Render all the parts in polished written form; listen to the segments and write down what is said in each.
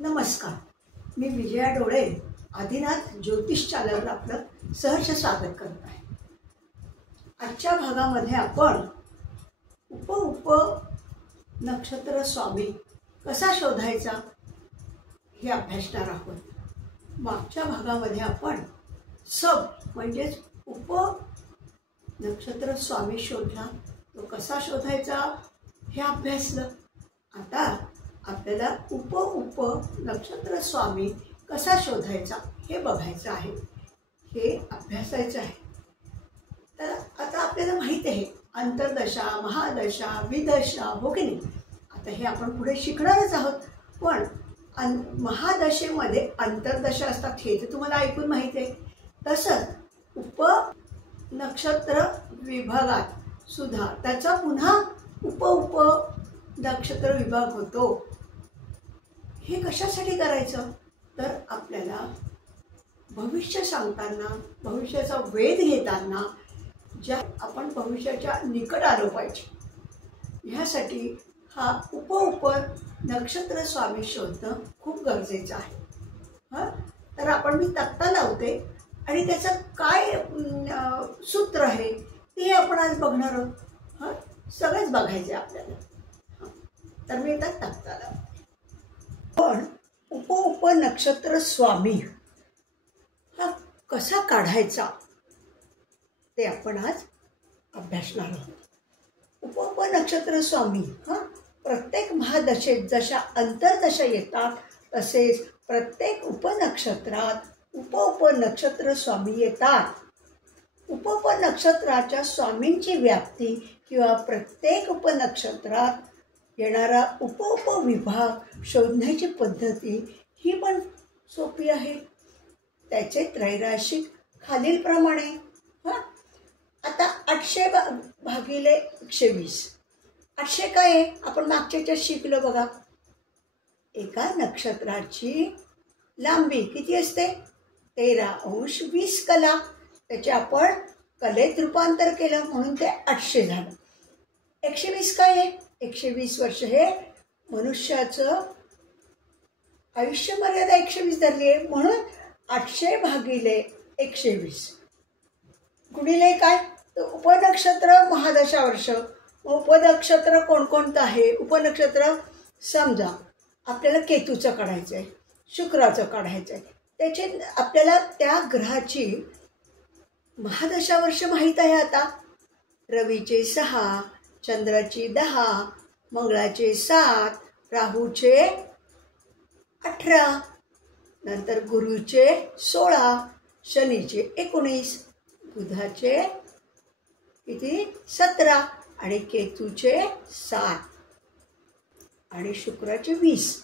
नमस्कार, मी विजया डोळे आदिनाथ ज्योतिष चॅनलवर आपलं सहर्ष स्वागत करत आहे। आजच्या भागामध्ये आपण उप नक्षत्र स्वामी कसा शोधायचा हे अभ्यासणार आहोत। मागच्या भागामध्ये आपण सब म्हणजेच उप नक्षत्र स्वामी शोधला, तो कसा शोधायचा हे अभ्यासलं। आता आपल्याला उप नक्षत्र स्वामी कसा शोधायचा हे बघायचं आहे, हे अभ्यासायचं आहे। तर आता आपल्याला माहिती आहे अंतर्दशा, महादशा, विदशा, हो की नाही। आता हे आपण पुढे शिकणारच आहोत, पण महादशेमध्ये अंतर्दशा असतात हे तर तुम्हाला ऐकून माहिती आहे। तसंच उप नक्षत्र विभागात सुद्धा त्याचा पुन्हा उप नक्षत्र विभाग होतो। हे कशासाठी करायचं तर आपल्याला भविष्य सांगताना, भविष्याचा वेध घेताना ज्या आपण भविष्याच्या निकट आलो पाहिजे, ह्यासाठी हा उप नक्षत्र स्वामी शोधणं खूप गरजेचं आहे। तर आपण मी तक्ता लावते आणि त्याचं काय सूत्र आहे ते आपण आज बघणार आहोत। सगळेच बघायचे आपल्याला। तर मी आता तक्ता लावते। पण उप नक्षत्र स्वामी हा कसा काढायचा ते आपण आज अभ्यासणार आहोत। उप नक्षत्र स्वामी प्रत्येक महादशेत जशा अंतर्दशा येतात तसेच प्रत्येक उपनक्षत्रात उप नक्षत्र स्वामी येतात। उप नक्षत्राच्या स्वामींची व्याप्ती किंवा प्रत्येक उपनक्षत्रात येणारा उप विभाग शोधण्याची पद्धती ही पण सोपी आहे। त्याचे त्रैराशिक खालीलप्रमाणे। आता 800 भागिले 120। 800 काय आहे आपण मागच्या शिकलो बघा। एका नक्षत्राची लांबी किती असते 13 अंश 20 कला। त्याचे आपण कलेत रूपांतर केलं म्हणून ते 800 झालं। 120 काय आहे 120 वर्ष हे मनुष्याचं आयुष्य मर्यादा 120 धरली आहे, म्हणून 800 भागिले 120 गुणिले काय तर उपनक्षत्र महादशा वर्ष। उपनक्षत्र कोणकोणतं आहे उपनक्षत्र? समजा आपल्याला केतूचं काढायचं आहे, शुक्राचं काढायचं आहे, त्याचे आपल्याला त्या ग्रहाची महादशा वर्ष माहीत आहे। आता रवीचे 6, चंद्राची 10, मंगळाचे 7, राहूचे 18, नंतर गुरुचे 16, शनीचे 19, बुधाचे किती 17 आणि केतूचे 7 आणि शुक्राचे 20।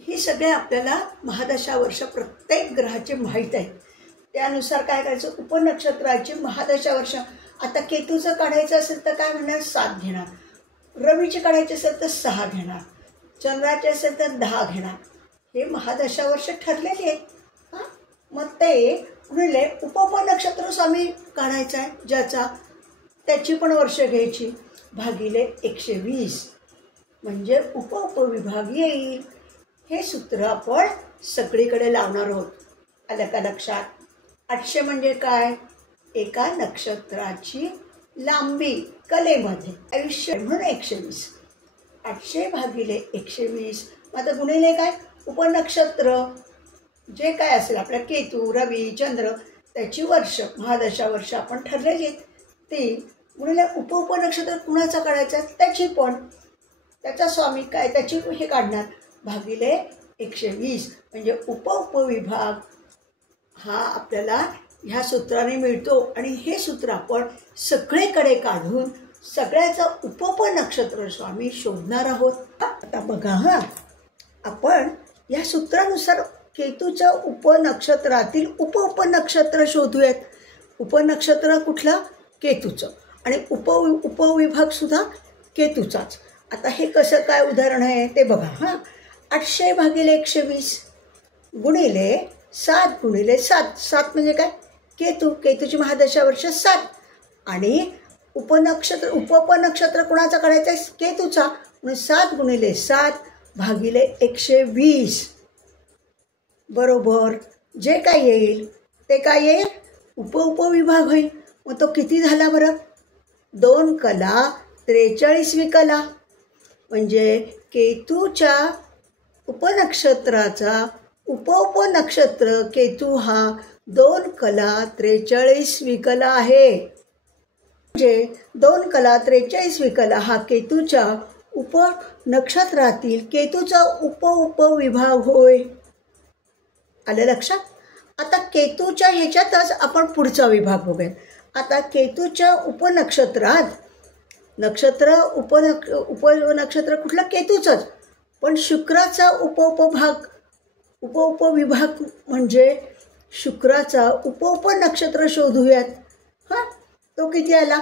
हे सगळे आपल्याला महादशा वर्ष प्रत्येक ग्रहाचे माहीत आहेत। त्यानुसार काय करायचं उपनक्षत्राची महादशा वर्ष। आता केतूचं काढायचं असेल तर काय म्हणणार 7 घेणार, रवीचे काढायचे असेल तर 6 घेणार, चंद्राचे असेल तर 10 घेणार। हे महादशा वर्ष ठरलेले आहेत। मग ते गुणिले उप नक्षत्र स्वामी काढायचा आहे ज्याचा, त्याची पण वर्ष घ्यायची भागिले 120 म्हणजे उप विभाग येईल। हे सूत्र आपण सगळीकडे लावणार आहोत। आलं का लक्षात? 800 म्हणजे काय एका नक्षत्राची लांबी कलेमध्ये आयुष्य म्हणून 120। 800 भागिले 120 आता गुणिले काय उपनक्षत्र जे काय असेल आपल्या केतू, रवी, चंद्र त्याची वर्ष महादशा वर्ष आपण ठरलेली आहेत ती गुणिले उपनक्षत्र कुणाचा काढायचा त्याची पण, त्याचा स्वामी काय त्याची हे काढणार भागिले 120 म्हणजे उप विभाग हा आपल्याला ह्या सूत्राने मिळतो। आणि हे सूत्र आपण सगळीकडे काढून सगळ्याचा उप नक्षत्र स्वामी शोधणार आहोत। आता बघा आपण या सूत्रानुसार केतूच्या उपनक्षत्रातील उपनक्षत्र शोधूयात। उपनक्षत्र कुठला केतूचं आणि उपविभाग सुद्धा केतूचाच। आता हे कसं काय उदाहरण आहे ते बघा। 800 भागिले 120 गुणिले 7 गुणिले 7। 7 म्हणजे काय केतूची महादशा वर्ष 7 आणि उपनक्षत्र कुणाचा काढायचा आहे केतूचा, म्हणून 7 गुणिले 7 भागिले 120 बरोबर जे काय येईल ते काय येईल, उपविभाग होईल. मग तो किती झाला बरं, 2 कला 43वी कला. म्हणजे केतूच्या उपनक्षत्राचा उपनक्षत्र केतू हा 2 कला 43वी कला आहे. म्हणजे 2 कला 43वी कला हा केतूच्या उपनक्षत्रातील केतूचा उपविभाग होय. आलं लक्षात. आता केतूच्या ह्याच्यातच आपण पुढचा विभाग बघूया. आता केतूच्या उपनक्षत्रात नक्षत्र उपनक्षत्र कुठलं, केतूचंच, पण शुक्राचा उपविभाग म्हणजे शुक्राचा उपनक्षत्र शोधूयात. हां, तो किती आला,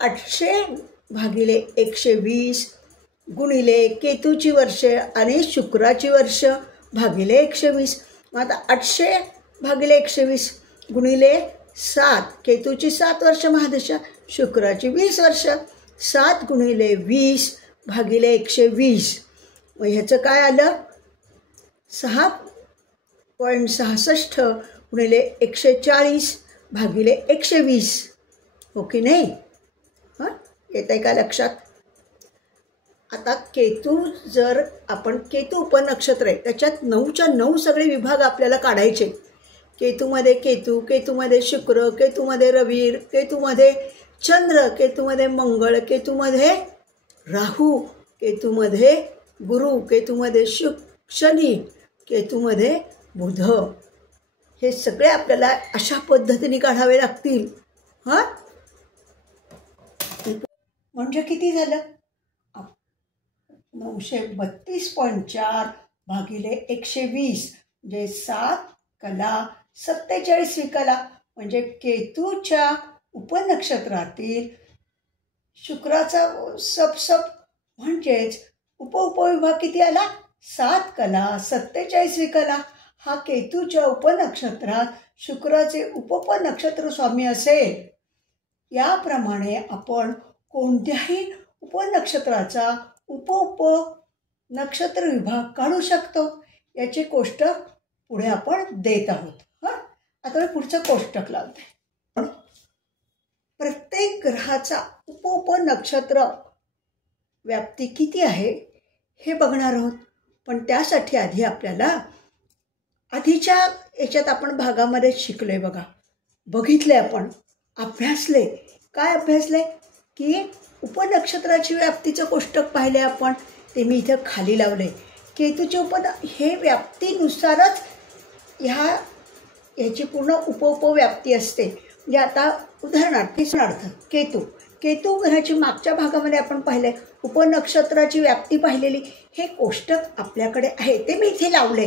800 भागिले 120 गुणिले केतूची वर्षे आणि शुक्राची वर्ष भागिले 120. मग आता 800 भागिले 120 गुणिले 7, केतूची 7 वर्ष महादशा, शुक्राची 20 वर्ष, 7 गुणिले 20 भागिले 120. मग ह्याचं काय आलं, 6.66 गुणिले 140 भागिले 120. हो की नाही. हां, येत आहे का लक्षात. आता केतू जर आपण केतू उपनक्षत्र आहे त्याच्यात 9च्या 9 सगळे विभाग आपल्याला काढायचे. केतूमध्ये केतू, केतूमध्ये शुक्र, केतूमध्ये रवी, केतूमध्ये चंद्र, केतूमध्ये मंगळ, केतूमध्ये राहू, केतूमध्ये गुरु, केतूमध्ये शनी, केतूमध्ये बुध. हे सगळे आपल्याला अशा पद्धतीने काढावे लागतील. हां, म्हणजे किती झालं, 932.4 भागिले 120 म्हणजे 7 कला 47वी कला. म्हणजे केतूच्या उपनक्षत्रातील शुक्राचा सब म्हणजेच उपविभाग किती आला, 7 कला 47वी कला. हा केतूच्या उपनक्षत्रात शुक्राचे उपनक्षत्र स्वामी असेल. याप्रमाणे आपण कोणत्याही उपनक्षत्राचा नक्षत्र विभाग काढू शकतो. याचे कोष्टक पुढे आपण देत आहोत. हां, आता मी पुढचं कोष्टक लावते. प्रत्येक ग्रहाचा उपनक्षत्र व्याप्ती किती आहे हे बघणार आहोत. पण त्यासाठी आधी आपल्याला आधीच्या याच्यात आपण भागामध्ये शिकलोय बघा, बघितले, आपण अभ्यासले. काय अभ्यासले की उपनक्षत्राची व्याप्तीचं कोष्टक पाहिले आपण, ते मी इथं खाली लावले. केतूचे हे व्याप्तीनुसारच ह्याची पूर्ण उपव्याप्ती असते. म्हणजे आता उदाहरणार्थ केतू ग्रहाची मागच्या भागामध्ये आपण पाहिलंय उपनक्षत्राची व्याप्ती पाहिलेली. हे कोष्टक आपल्याकडे आहे ते मी इथे लावले.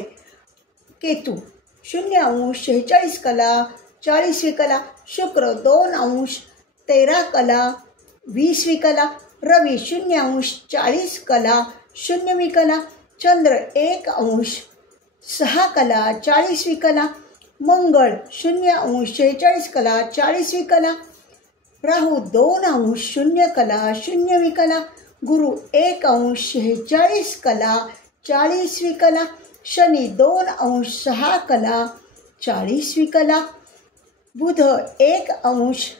केतू 0°46 कला 40वी कला, शुक्र 2° 13 कला 20वी कला, रवी 0° 40 कला 0वी कला, चंद्र 1° 6 कला 40वी कला, मंगळ 0° 46 कला 40वी कला, राहू 2° 0 कला 0वी कला, गुरु 1° 46 कला 40वी कला, शनी 2° 6 कला 40वी कला, बुध 1°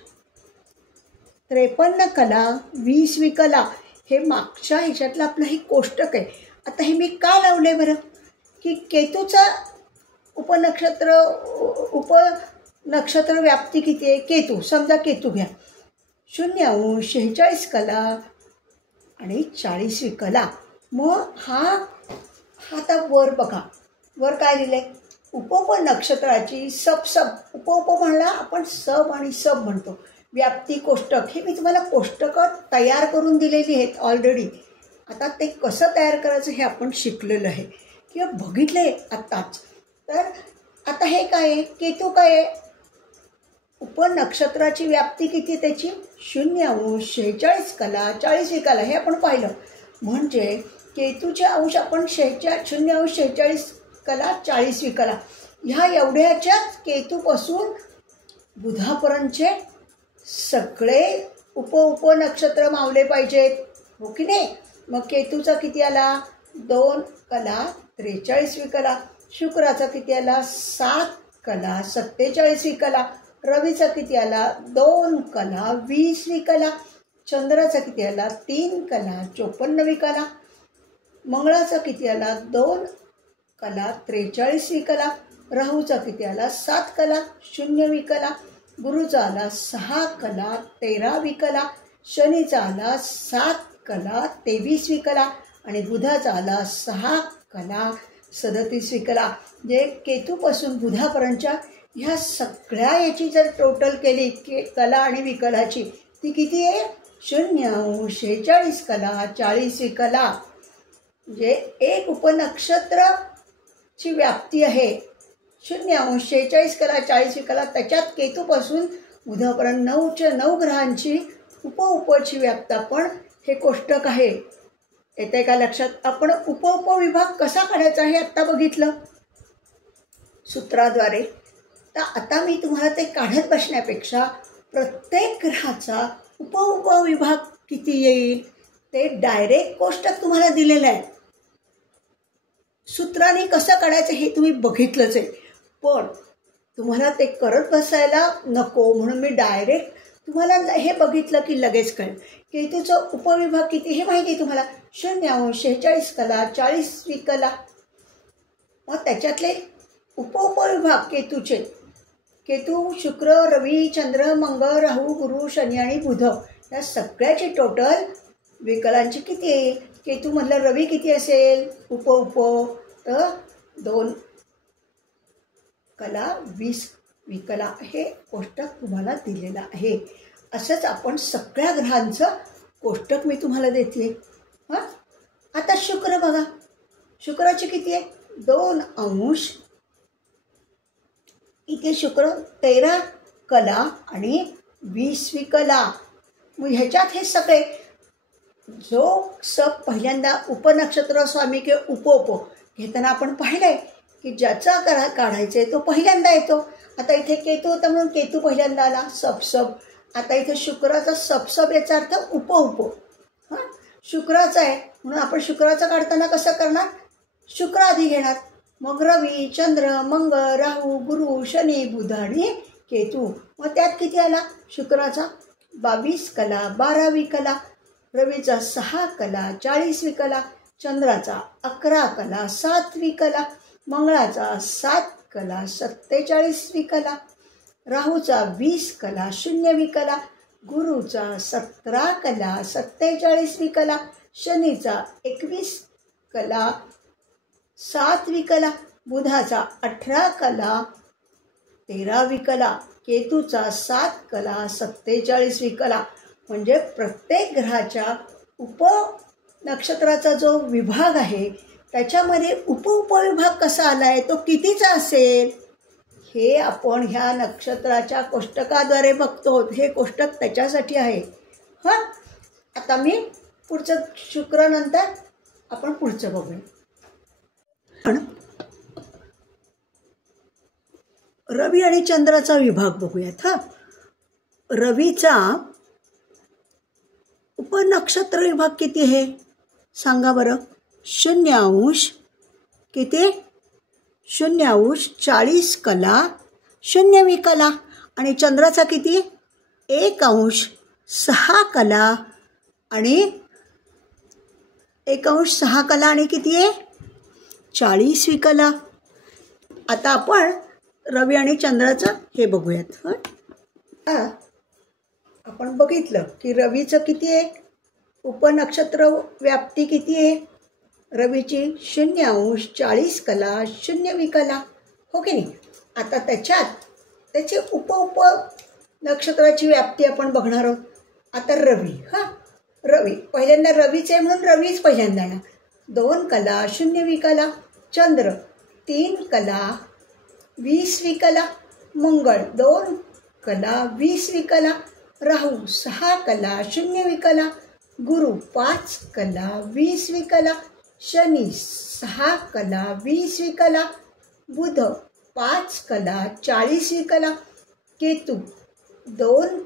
53 कला 20वी कला. हे मागच्या ह्याच्यातलं आपलं हे कोष्टक आहे. आता हे मी का लावले बरं, की केतूचा उपनक्षत्र व्याप्ती किती आहे. केतू, समजा केतू घ्या, 0° 46 कला आणि 40वी कला. मग हा आता वर बघा, वर काय लिहिलंय, उपनक्षत्राची उप म्हणला आपण, सब आणि सब म्हणतो, व्याप्ती कोष्टक. हे मी तुम्हाला कोष्टकं तयार करून दिलेली आहेत ऑलरेडी. आता ते कसं तयार करायचं हे आपण शिकलेलं आहे किंवा बघितलं आहे आत्ताच. तर आता हे काय आहे, केतू काय आहे, उपनक्षत्राची व्याप्ती किती त्याची, 0° 46 कला 40वी कला. हे आपण पाहिलं. म्हणजे केतूचे अंश आपण 0° 46 कला 40वी कला ह्या एवढ्याच्याच केतूपासून बुधापर्यंतचे सगळे उपनक्षत्र मावले पाहिजेत. हो की नाही. मग केतूचा किती आला, 2 कला 43वी कला, शुक्राचा किती आला 7 कला 47वी कला, रवीचा किती आला 2 कला 20वी कला, चंद्राचा किती आला 3 कला 54वी कला, मंगळाचा किती आला 2 कला 43वी कला, राहूचा किती आला 7 कला 0वी कला, गुरुचा आला 6 कला 13वी कला, शनीचा आला 7 कला 23वी कला आणि बुधाचा आला 6 कला 37वी कला. जे केतूपासून बुधापर्यंतच्या ह्या सगळ्या याची जर टोटल केली कला आणि विकलाची ती किती आहे 0 46 कला 40वी कला. म्हणजे एक उपनक्षत्राची व्याप्ती आहे 0 46 कला 40वी कला. त्याच्यात केतूपासून बुधापर्यंत 9च्या 9 ग्रहांची उपची व्याप्ती पण हे कोष्टक आहे. येते का लक्षात? आपण उपविभाग कसा काढायचा हे आत्ता बघितलं सूत्राद्वारे. तर आता मी तुम्हाला ते काढत बसण्यापेक्षा प्रत्येक ग्रहाचा उपविभाग किती येईल ते डायरेक्ट कोष्टक तुम्हाला दिलेलं आहे. सूत्राने कसं काढायचं हे तुम्ही बघितलंच आहे, पण तुम्हाला ते करत बसायला नको म्हणून मी डायरेक्ट तुम्हाला हे बघितलं की लगेच कळेल. केतूचं उपविभाग किती हे माहिती आहे तुम्हाला 0 46 कला 40वी कला. मग त्याच्यातले उपविभाग केतूचे केतू शुक्र रवी चंद्र मंगळ राहू गुरु शनी आणि बुध या सगळ्याची टोटल विकलांची किती आहे. केतूमधला रवी किती असेल उप तर 2 कला 20 विकला. हे कोष्टक तुम्हाला दिलेलं आहे. असंच आपण सगळ्या ग्रहांचं कोष्टक मी तुम्हाला देते. हां, आता शुक्र बघा, शुक्राची किती आहे 2 अंश. इथे शुक्र 13 कला आणि 20वी कला. मग ह्याच्यात हे सगळे जो पहिल्यांदा उपनक्षत्र स्वामी किंवा उप घेताना आपण पाहिलंय की ज्याचा काढायचा आहे तो पहिल्यांदा येतो. आता इथे केतू होता म्हणून केतू पहिल्यांदा आला सब. आता इथे शुक्राचा सब याचा अर्थ उप. हां, शुक्राचा आहे म्हणून आपण शुक्राचा काढताना कसं करणार शुक्र आधी घेणार, मग रवी चंद्र मंगळ राहू गुरु शनी बुध आणि केतू. मग त्यात किती आला शुक्राचा 22 कला 12वी कला, रवीचा 6 कला 40वी कला, चंद्राचा 11 कला 7वी कला, मंगळाचा 7 कला 47वी कला, राहूचा 20 कला 0वी कला, गुरुचा 17 कला 47वी कला, शनीचा 21 कला 7वी कला, बुधाचा 18 कला 13वी कला, केतूचा 7 कला 47वी कला. म्हणजे प्रत्येक ग्रहाच्या उपनक्षत्राचा जो विभाग आहे त्याच्यामध्ये उपविभाग कसा आला आहे तो कितीचा असेल हे आपण ह्या नक्षत्राच्या कोष्टकाद्वारे बघतो. हे कोष्टक त्याच्यासाठी आहे. हां, आता मी पुढचं शुक्रानंतर आपण पुढचं बघूया. पण रवी आणि चंद्राचा विभाग बघूयात. हां, रवीचा उपनक्षत्र विभाग किती आहे सांगा बरं. 0 अंश किती 0 अंश 40 कला 0वी कला आणि चंद्राचा किती 1 अंश 6 कला आणि 1 अंश 6 कला आणि किती आहे 40वी कला. आता आपण रवी आणि चंद्राचं हे बघूयात. हां, आपण बघितलं की रवीचं किती आहे उपनक्षत्र व्याप्ती किती आहे रवीची 0 अंश 40 कला 0वी कला. हो की नाही. आता त्याची उप नक्षत्राची व्याप्ती आपण बघणार आहोत. आता रवी. हां, रवी पहिल्यांदा रवीचे म्हणून रवीच पहिल्यांदा ना 2 कला 0वी कला, चंद्र 3 कला 20वी कला, मंगळ 2 कला 20वी कला, राहू 6 कला 0वी कला, गुरु 5 कला 20वी कला, शनी 6 कला 20वी कला, बुध 5 कला 40वी कला, केतू 2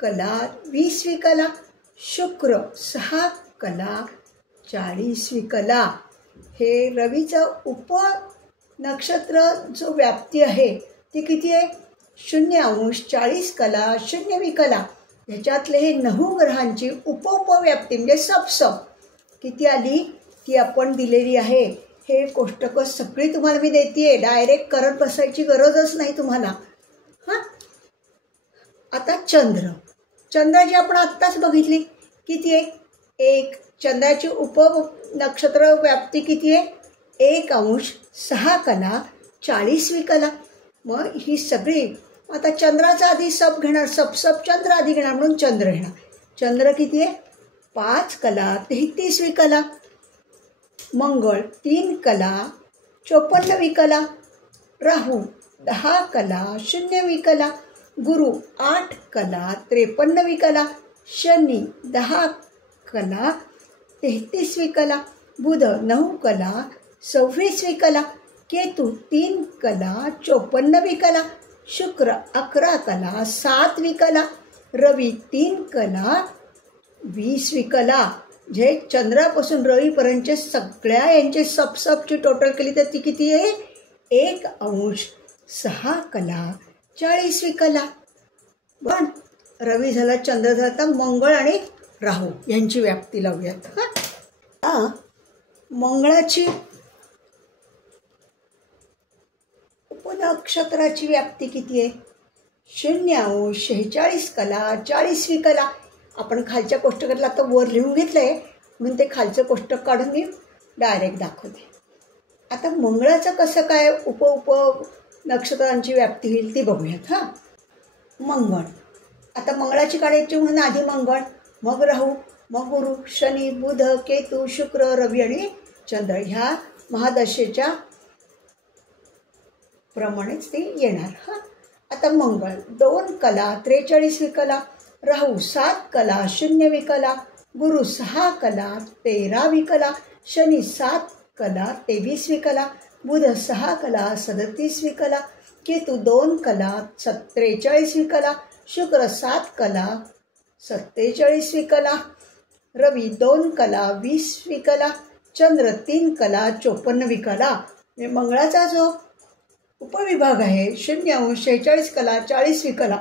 कला 20वी कला, शुक्र 6 कला 40वी कला. हे रवीचं उप नक्षत्र जो व्याप्ती आहे ती किती आहे? 0° 40 कला 0 विकला. ह्याच्यातले हे 9 ग्रहांची उपव्याप्ती म्हणजे सब किती आली ती आपण दिलेली आहे. हे कोष्टकं सगळी तुम्हाला मी देते, डायरेक्ट करत बसायची गरजच नाही तुम्हाला. हां, आता चंद्राची आपण आत्ताच बघितली किती आहे? 1. चंद्राची नक्षत्र व्याप्ती किती आहे? 1° 6 कला 40 विकला. मग ही सगळी आता चंद्राचा आधी सब घेणार, सब चंद्र आधी घेणार म्हणून चंद्र घेणार. चंद्र किती आहे? 5 कला 33 विकला. मंगळ 3 कला 54 विकला. राहू 10 कला 0 विकला. गुरु 8 कला 53 विकला. शनी 10 कला 33 विकला. बुध 9 कला 26 विकला. केतू 3 कला 54 विकला. शुक्र 11 कला 7 विकला. रवी 3 कला 20 विकला. जे चंद्रापासून रवीपर्यंतचे सगळ्या यांचे सबची टोटल केली तर ती किती आहे? 1° 6 कला 40 विकला. पण रवी झाला, चंद्र झाला, तर मंगळ आणि राहू यांची व्याप्ती लावूयात. हां, मंगळाची उपनक्षत्राची व्याप्ती किती आहे? 0° 46 कला 40 विकला. आपण खालच्या कोष्टकातला आता वर लिहून घेतलं आहे म्हणून ते खालचं कोष्टक काढून मी डायरेक्ट दाखवते. आता मंगळाचं कसं काय उप नक्षत्रांची व्याप्ती होईल ती बघूयात. हां, मंगळ. आता मंगळाची काढायची म्हणून आधी मंगळ, मग राहू, मग गुरु, शनी, बुध, केतू, शुक्र, रवी आणि चंद्र ह्या महादशेच्या प्रमाणेच ते येणार. हां, आता मंगळ 2 कला 43 विकला. राहू 7 कला 0 विकला. गुरु 6 कला 13 विकला. शनी 7 कला 23 विकला. बुध 6 कला 37 विकला. केतू 2 कला 43 विकला. शुक्र 7 कला 47 विकला. रवी 2 कला 20 विकला. चंद्र 3 कला 54 विकला. मंगळाचा जो उपविभाग आहे 0° 46 कला 40 विकला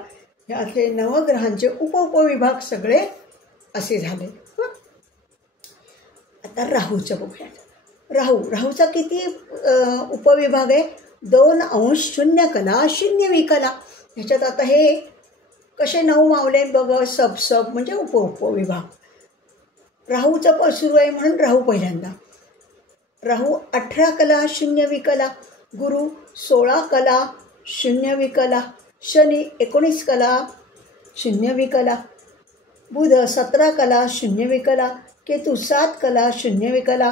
ह्यातले नवग्रहांचे उपविभाग सगळे असे झाले. आता राहूचं बघूयात. राहूचा किती उपविभाग आहे? 2° 0 कला 0 विकला. ह्याच्यात आता हे कसे 9 मावले बघ, सब म्हणजे उपविभाग. राहूचं पण सुरू आहे म्हणून राहू पहिल्यांदा. राहू 18 कला 0 विकला. गुरु 16 कला 0 विकला. शनी 19 कला 0 विकला. बुध 17 कला 0 विकला. केतू 7 कला 0 विकला.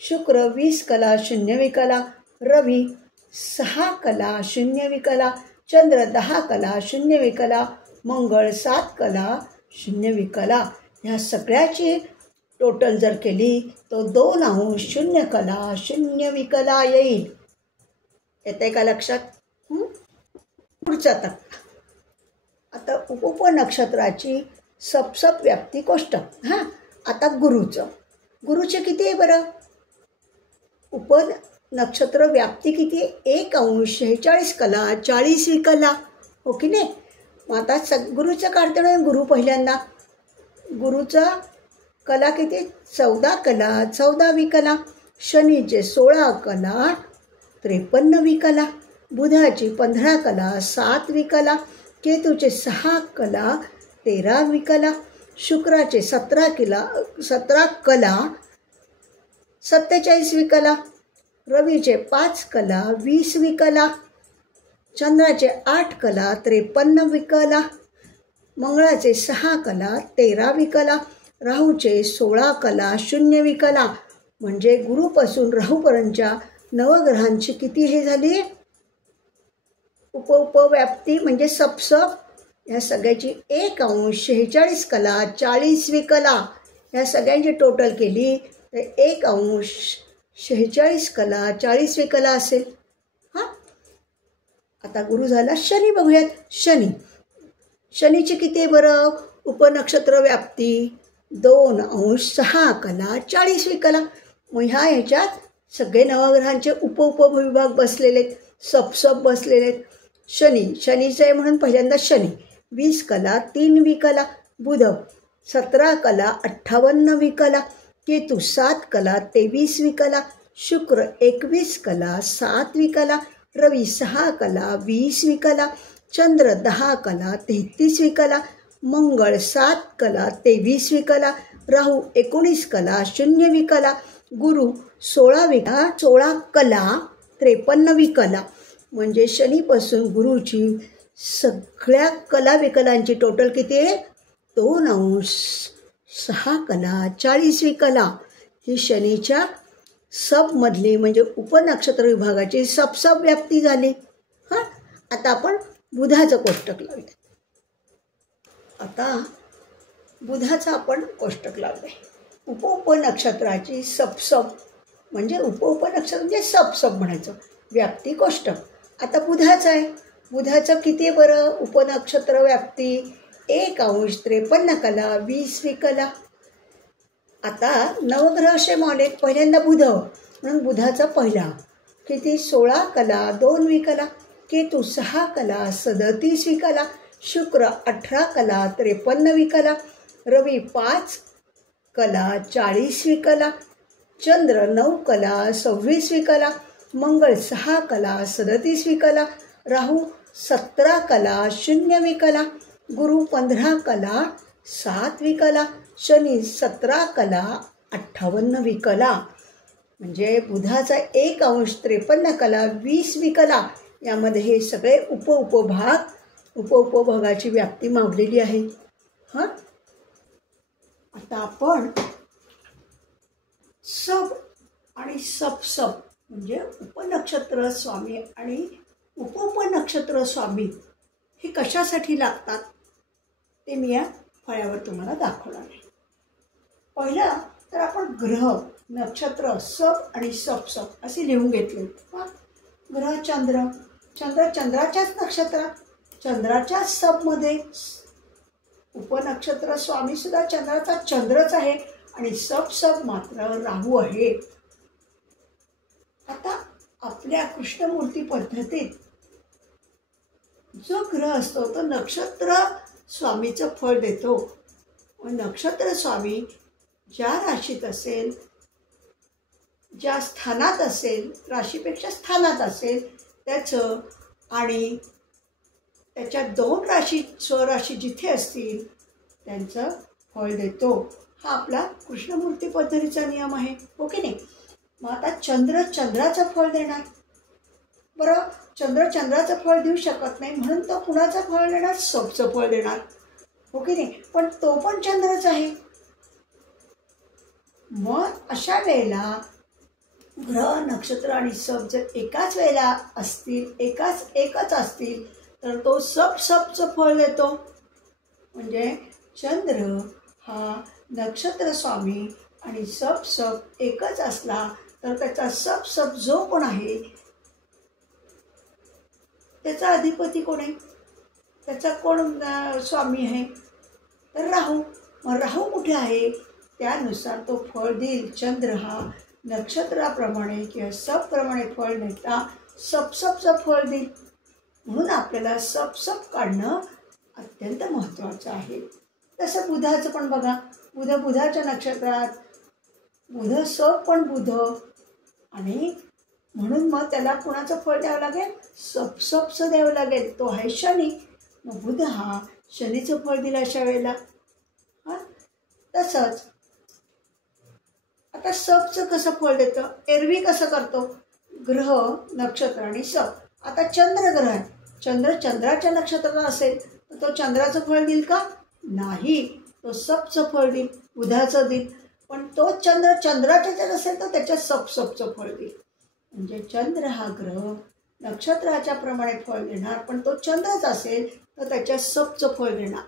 शुक्र 20 कला 0 विकला. रवी 6 कला 0 विकला. चंद्र 10 कला 0 विकला. मंगळ 7 कला 0 विकला. ह्या सगळ्याची टोटल जर केली तो 2° 0 कला 0 विकला येईल. येतंय का लक्षात? पुढचा तक्ता. आता उपनक्षत्राची सब व्याप्ती कोष्टक. हां, आता गुरुचे किती आहे बरं? उपनक्षत्र व्याप्ती किती आहे? 1° 46 कला 40 विकला. हो की नाही? मग आता गुरुचं काढते म्हणून गुरु पहिल्यांदा. गुरुचा कला किती? 14 कला 14 विकला. शनीचे 16 कला 53 विकला. बुधाची 15 कला 7 विकला. केतूचे 6 कला 13 विकला. शुक्राचे 17 कला 47 विकला. रवीचे 5 कला 20 विकला. चंद्राचे 8 कला 53 विकला. मंगळाचे 6 कला 13 विकला. राहूचे 16 कला 0 विकला. म्हणजे गुरुपासून राहूपर्यंतच्या नवग्रहांची किती हे झाली उपव्याप्ती म्हणजे सब ह्या सगळ्याची 1° 46 कला 40 विकला. ह्या सगळ्यांची टोटल केली तर 1° 46 कला 40 विकला असेल. हां, आता गुरु झाला. शनी बघूयात. शनीची किती आहे बरं उपनक्षत्र व्याप्ती? 2° 6 कला 40 विकला. मग ह्याच्यात सगळे नवग्रहांचे उपविभाग बसलेले आहेत, सप बसलेले आहेत. शनीचं आहे म्हणून पहिल्यांदा शनी 20 कला 3 विकला, बुध 17 कला 58 विकला, केतू 7 कला 23 विकला, शुक्र 21 कला 7 विकला, रवी 6 कला 20 विकला, चंद्र 10 कला 33 विकला, मंगळ 7 कला 23 विकला, राहू 19 कला 0 विकला, गुरु 16 कला 53 विकला. म्हणजे शनीपासून गुरुची सगळ्या कला विकलांची टोटल किती आहे? 2 अंश 6 कला 40 विकला. ही शनीच्या सबमधली म्हणजे उपनक्षत्र विभागाची सब व्याप्ती झाली. हां, आता आपण बुधाचं कोष्टक लावूया. आता बुधाचं आपण कोष्टक लावले. उपनक्षत्राची सब म्हणजे उपनक्षत्र म्हणजे सब म्हणायचं, व्याप्ती कोष्टक. आता बुधाचं आहे. बुधाचं किती बरं उपनक्षत्र व्याप्ती? 1 अंश 53 कला 20 विकला. आता नवग्रह असे मानले, पहिल्यांदा बुध म्हणून बुधाचा पहिला किती? 16 कला 2 विकला, केतू 6 कला 37 विकला, शुक्र 18 कला 53 विकला, रवी 5 कला 40 विकला, चंद्र 9 कला 26 विकला, मंगळ 6 कला 37 विकला, राहू 17 कला 0 विकला, गुरु 15 कला 7 विकला, शनी 17 कला 58 विकला. म्हणजे बुधाचा 1 अंश 53 कला 20 विकला. यामध्ये हे सगळे उपभागाची व्याप्ती मावलेली आहे. हां, आता आपण सब आणि सब म्हणजे उपनक्षत्र स्वामी आणि उपनक्षत्र स्वामी हे कशासाठी लागतात ते मी या फळ्यावर तुम्हाला दाखवणार आहे. पहिलं तर आपण ग्रह नक्षत्र सब आणि सब असे लिहून घेतले. ग्रह चंद्राच्याच नक्षत्रात, चंद्राच्याच सबमध्ये उपनक्षत्र स्वामी सुद्धा चंद्राचा चंद्रच आहे आणि सब मात्र राहू आहे. आता आपल्या कृष्णमूर्ती पद्धतीत जो ग्रह असतो तो नक्षत्र स्वामीचं फळ देतो. नक्षत्र स्वामी ज्या राशीत असेल, ज्या स्थानात असेल, राशीपेक्षा स्थानात असेल त्याचं, आणि त्याच्या 2 राशी स्वराशी जिथे असतील त्यांचं फळ देतो. हा आपला कृष्णमूर्ती पद्धतीचा नियम आहे, हो की नाही? मग आता चंद्राचं फळ देणार. बरं, चंद्राचं फळ देऊ शकत नाही म्हणून तो कुणाचं फळ देणार? सबचं फळ देणार, हो की नाही? पण तो पण चंद्रच आहे. मग अशा वेळेला ग्रह नक्षत्र आणि सब जर एकाच वेळेला असतील, एकच असतील तर तो सबचं फळ देतो. म्हणजे चंद्र हा नक्षत्र स्वामी आणि सब एकच असला तर त्याचा सब जो कोण आहे त्याचा अधिपती कोण आहे? त्याचा कोण स्वामी आहे? तर राहू. मग राहू कुठे आहे त्यानुसार तो फळ देईल. चंद्र हा नक्षत्राप्रमाणे किंवा सबप्रमाणे फळ देता सबचं फळ देईल. म्हणून आपल्याला सब काढणं अत्यंत महत्त्वाचं आहे. तसं बुधाचं पण बघा, बुधाच्या नक्षत्रात बुध सब पण बुध, आणि म्हणून मग त्याला कुणाचं फळ द्यावं लागेल? सबचं द्यावं लागेल. तो आहे शनी. मग बुध हा शनीचं फळ दिलं अशा वेळेला. हां, तसंच आता सबचं कसं फळ देतं? एरवी कसं करतो? ग्रह नक्षत्र आणि सब. आता चंद्र ग्रह आहे, चंद्राच्या नक्षत्रात असेल तर तो चंद्राचं फळ देईल का? नाही, तो सबचं फळ देईल, बुधाचं देईल. पण तो चंद्राच्या असेल तर त्याच्या सबचं फळ देईल. म्हणजे चंद्र हा ग्रह नक्षत्राच्या प्रमाणे फळ देणार, पण तो चंद्रच असेल तर त्याच्या सबचं फळ देणार.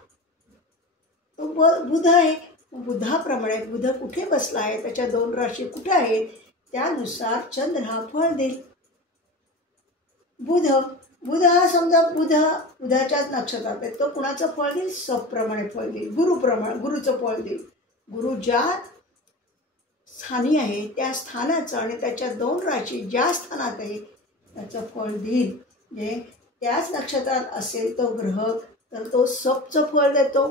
तो बुध आहे. बुधाप्रमाणे बुध कुठे बसला आहे, त्याच्या 2 राशी कुठे आहेत त्यानुसार चंद्र हा फळ देईल. बुध हा समजा बुधाच्याच नक्षत्रात आहे, तो कुणाचं फळ देईल? सबप्रमाणे फळ देईल. गुरुचं फळ देईल. गुरु ज्या स्थानी आहे त्या स्थानाचं आणि त्याच्या 2 राशी ज्या स्थानात आहे त्याचं फळ देईल. म्हणजे त्याच नक्षत्रात असेल तो ग्रह तर तो सपचं फळ देतो,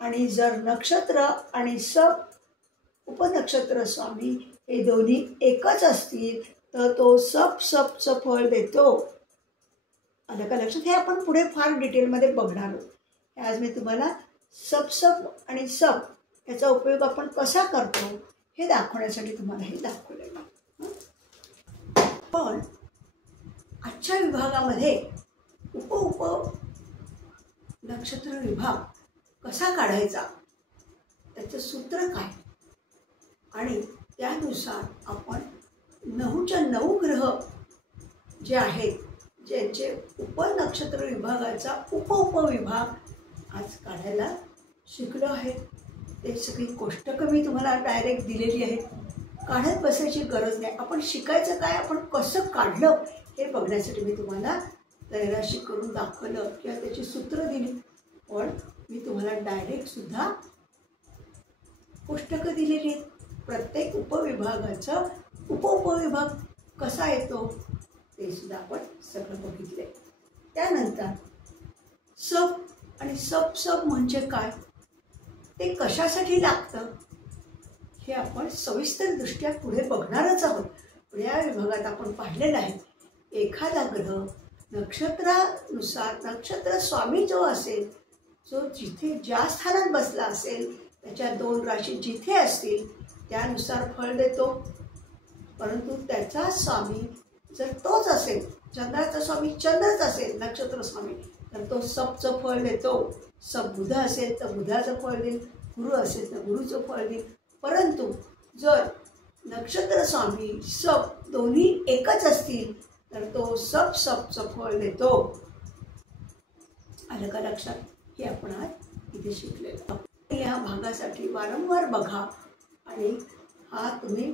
आणि जर नक्षत्र आणि सप उपनक्षत्र स्वामी हे दोन्ही एकच असतील तर तो सपचं फळ देतो. आलं का लक्षात? हे आपण पुढे फार डिटेलमध्ये बघणार आहोत. आज मी तुम्हाला सप आणि सप याचा उपयोग आपण कसा करतो हे दाखवण्यासाठी तुम्हाला हे दाखवलेलं. पण आजच्या विभागामध्ये उप नक्षत्र विभाग कसा काढायचा, त्याचं सूत्र काय, आणि त्यानुसार आपण 9च्या 9 ग्रह जे आहेत ज्यांचे उपनक्षत्र विभागाचा उपविभाग आज काढायला शिकलो आहे. ते सगळी कोष्टकं मी तुम्हाला डायरेक्ट दिलेली आहेत. काढत बसायची गरज नाही. आपण शिकायचं काय, आपण कसं काढलं हे बघण्यासाठी मी तुम्हाला तैराशी करून दाखवलं किंवा त्याची सूत्र दिली. पण मी तुम्हाला डायरेक्ट सुद्धा कोष्टकं दिलेली आहेत. प्रत्येक उपविभागाचा उपविभाग कसा येतो ते सुद्धा आपण सगळं बघितले. त्यानंतर सप आणि सप म्हणजे काय, ते कशासाठी लागतं हे आपण सविस्तर दृष्ट्या पुढे बघणारच आहोत. या विभागात आपण पाहिलेलं आहे एखादा ग्रह नक्षत्रानुसार नक्षत्र स्वामी जो असेल, जो जिथे ज्या स्थानात बसला असेल त्याच्या 2 राशी जिथे असतील त्यानुसार फळ देतो. परंतु त्याचा स्वामी जर तोच असेल, चंद्राचा स्वामी चंद्रच असेल नक्षत्र स्वामी, तर तो सपचं फळ देतो. सप बुध असेल तर बुधाचं फळ देईल, गुरु असेल तर गुरुचं फळ देईल. परंतु जर नक्षत्र स्वामी सप दोन्ही एकच असतील तर तो सपचं फळ देतो. आलं का लक्षात? हे आपण आज इथे शिकलेलं. या भागासाठी वारंवार बघा आणि हा तुम्ही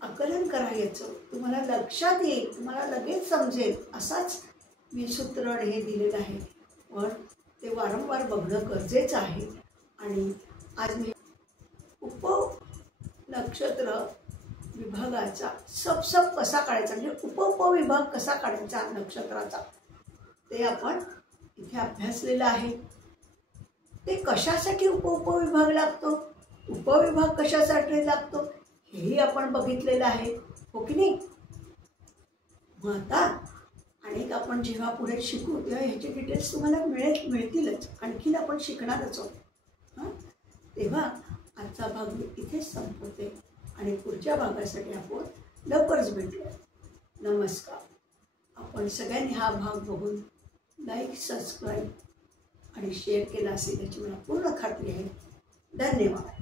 आकलन करा. याचं तुम्हाला लक्षात येईल, तुम्हाला लगेच समजेल. असाच मी सूत्र हे दिलेलं आहे, पण ते वारंवार बघणं गरजेचं आहे. आणि आज मी उपनक्षत्र विभागाचा सप कसा काढायचा, म्हणजे उपविभाग कसा काढायचा नक्षत्राचा ते आपण इथे अभ्यासलेलं आहे. ते कशासाठी उपविभाग लागतो, उपविभाग कशासाठी लागतो हेही आपण बघितलेलं आहे, हो की नाही? मग आता आणि आपण जेव्हा पुढे शिकू तेव्हा ह्याचे डिटेल्स तुम्हाला मिळतीलच. आणखीन आपण शिकणारच आहोत. तेव्हा आजचा भाग मी इथेच संपवते आणि पुढच्या भागासाठी आपण लवकरच भेटूया. नमस्कार. आपण सगळ्यांनी हा भाग बघून लाईक, सबस्क्राईब आणि शेअर केला असेल याची मला पूर्ण खात्री आहे. धन्यवाद.